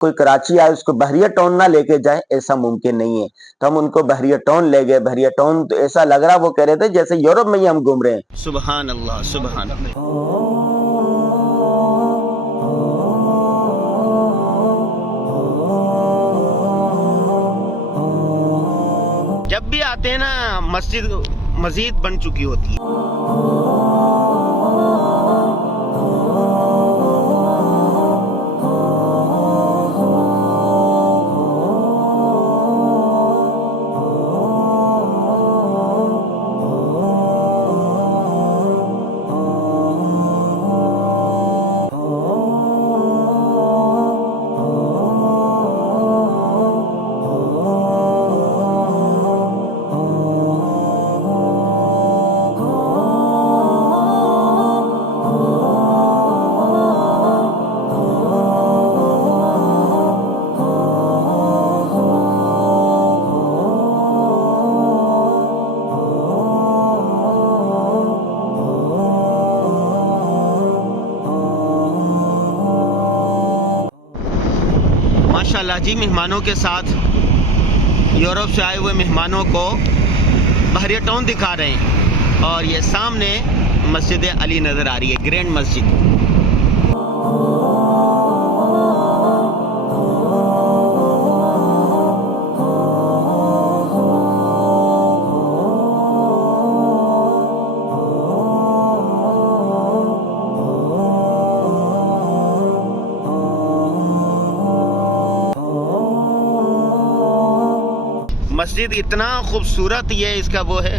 कोई कराची आए उसको बहरिया टाउन ना लेके जाए, ऐसा मुमकिन नहीं है। तो हम उनको बहरिया टाउन ले गए। बहरिया टाउन तो ऐसा लग रहा, वो कह रहे थे जैसे यूरोप में ही हम घूम रहे हैं। सुबहान अल्लाह, सुबहान अल्लाह। जब भी आते हैं ना, मस्जिद बन चुकी होती है। माशाल्लाह जी, मेहमानों के साथ यूरोप से आए हुए मेहमानों को बहरिया टाउन दिखा रहे हैं। और ये सामने मस्जिद अली नज़र आ रही है, ग्रैंड मस्जिद। मस्जिद इतना खूबसूरत ये इसका वो है।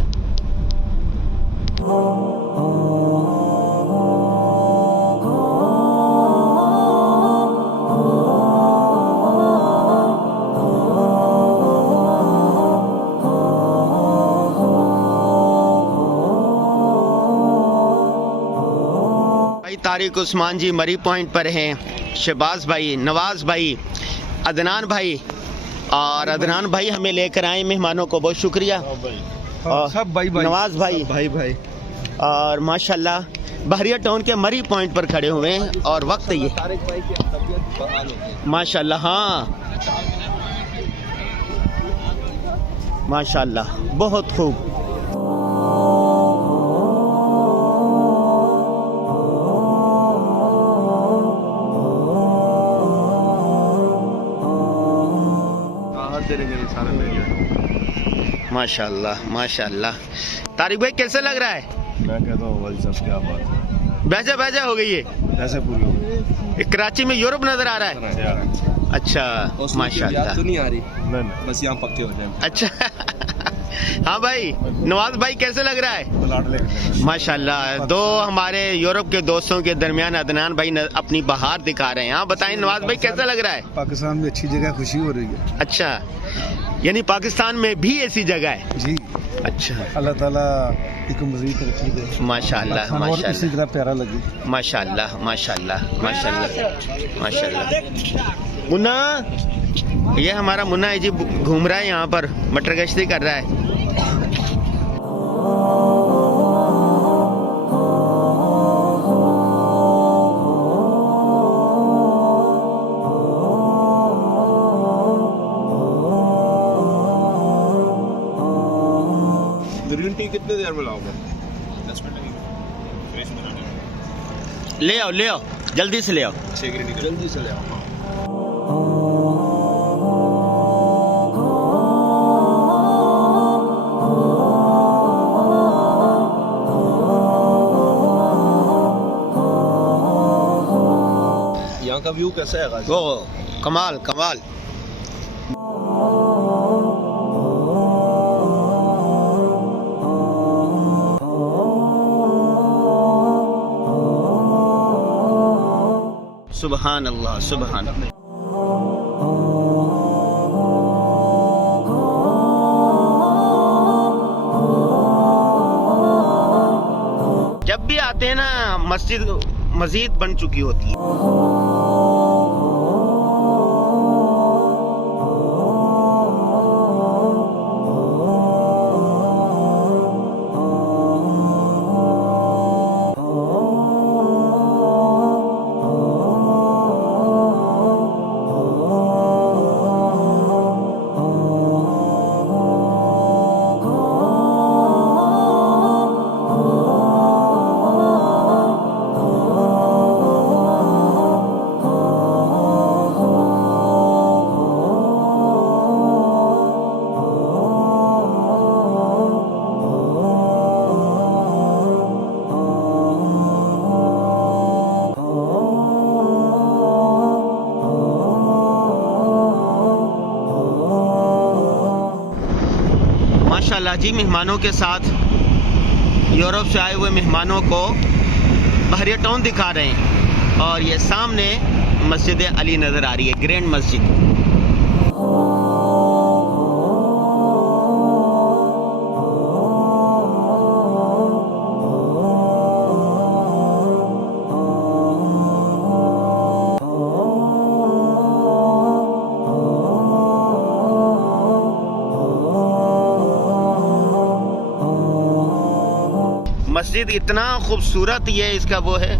भाई तारिक उस्मान जी मरी पॉइंट पर हैं, शहबाज भाई, नवाज भाई, अदनान भाई। और अदनान भाई हमें लेकर आए मेहमानों को, बहुत शुक्रिया। और सब भाई नवाज भाई, भाई और माशाल्लाह बहरिया टाउन के मरी पॉइंट पर खड़े हुए हैं। और वक्त ये माशाल्लाह, हाँ माशाल्लाह, बहुत खूब। माशाल्लाह माशाल्लाह। तारिक भाई कैसे लग रहा है? मैं कहता हूँ भाई साहब क्या बात है, बैजा बैजा हो गई है, ऐसे पूरी हो गई। कराची में यूरोप नजर आ रहा है। अच्छा माशाल्लाह, तो नहीं आ रही, नहीं बस यहाँ पक्के हो जाए। अच्छा हाँ भाई, नवाज भाई कैसे लग रहा है? माशाल्लाह, दो हमारे यूरोप के दोस्तों के दरमियान अदनान भाई अपनी बहार दिखा रहे हैं। हाँ बताएं नवाज भाई कैसा लग रहा है? पाकिस्तान में अच्छी जगह खुशी हो रही है। अच्छा, यानी पाकिस्तान में भी ऐसी जगह है जी। अच्छा, अल्लाह ताला इनको मज़ीद तरक्की दे। माशाल्लाह माशाल्लाह, इसी तरह प्यारा लगे। माशाल्लाह माशाल्लाह माशाल्लाह माशाल्लाह। मुन्ना, ये हमारा मुन्ना है जी, घूम रहा है यहाँ पर, मटर गश्ती कर रहा है। ग्रीन टी कितने देर में लाओगे? 10 मिनट ले आओ जल्दी से ले आओ। 6 ग्रीन टी जल्दी से ले आओ। यहाँ का व्यू कैसा है गाजी? ओ कमाल कमाल। सुबहान अल्लाह, सुबहान अल्लाह। जब भी आते हैं ना, मस्जिद बन चुकी होती है। माशाल्लाह जी, मेहमानों के साथ यूरोप से आए हुए मेहमानों को बहरिया टाउन दिखा रहे हैं। और ये सामने मस्जिद अली नज़र आ रही है, ग्रैंड मस्जिद। मस्जिद इतना खूबसूरत ये इसका वो है।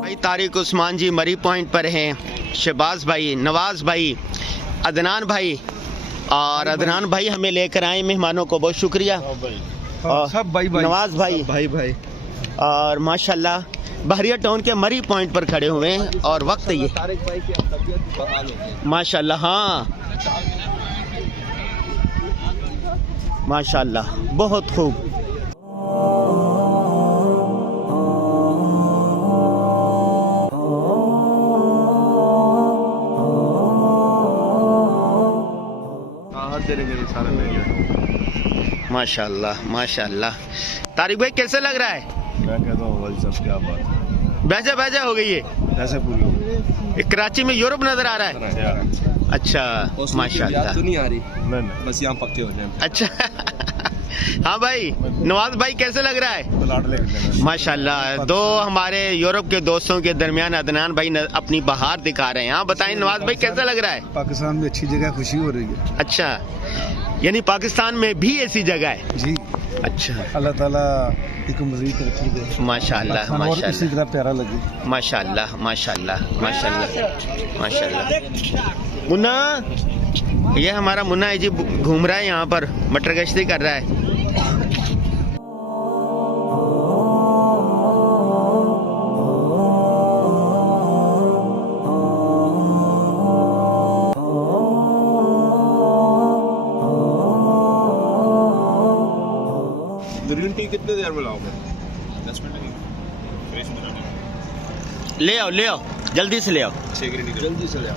भाई तारिक उस्मान जी मरी पॉइंट पर हैं, शहबाज भाई, नवाज भाई, अदनान भाई। और अदनान भाई हमें लेकर आए मेहमानों को, बहुत शुक्रिया। और सब भाई भाई, नवाज भाई, भाई भाई। और माशाल्लाह बहरिया टाउन के मरी पॉइंट पर खड़े हुए हैं। और वक्त ये तारिक भाई की तबीयत बहाल हो गई माशाल्लाह, हाँ माशाल्लाह, बहुत खूब। माशाल्लाह माशाल्लाह। तारिक भाई कैसे लग रहा है? मैं कहता हूँ भाई साहब क्या बात है, बैजा बैजा हो गई है, कैसे पूरी हो गई? ये कराची में यूरोप नजर आ रहा है। अच्छा माशाल्लाह, तो नहीं आ रही, नहीं बस यहाँ पक्के हो जाए। अच्छा हाँ भाई, नवाज भाई कैसे लग रहा है? माशाल्लाह, दो हमारे यूरोप के दोस्तों के दरमियान अदनान भाई अपनी बहार दिखा रहे हैं। हाँ बताएं नवाज भाई कैसा लग रहा है? पाकिस्तान में अच्छी जगह खुशी हो रही है। अच्छा, यानी पाकिस्तान में भी ऐसी जगह है? जी, अच्छा, अल्लाह ताला इसको मज़ीद तरक्की दे, माशाल्लाह और इसी माशाल्लाह तरह प्यारा लगे। माशाल्लाह माशाल्लाह माशाल्लाह माशाल्लाह। मुन्ना, ये हमारा मुन्ना है जी, घूम रहा है यहाँ पर, मटर गश्ती कर रहा है। ग्रीन टी कितने देर में लाओगे? 10 मिनट ले आओ ले आओ, जल्दी से ले आओ। 6 ग्रीन टी जल्दी से ले आओ।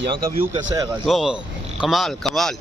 यहाँ का व्यू कैसा है गाजी? ओ कमाल कमाल।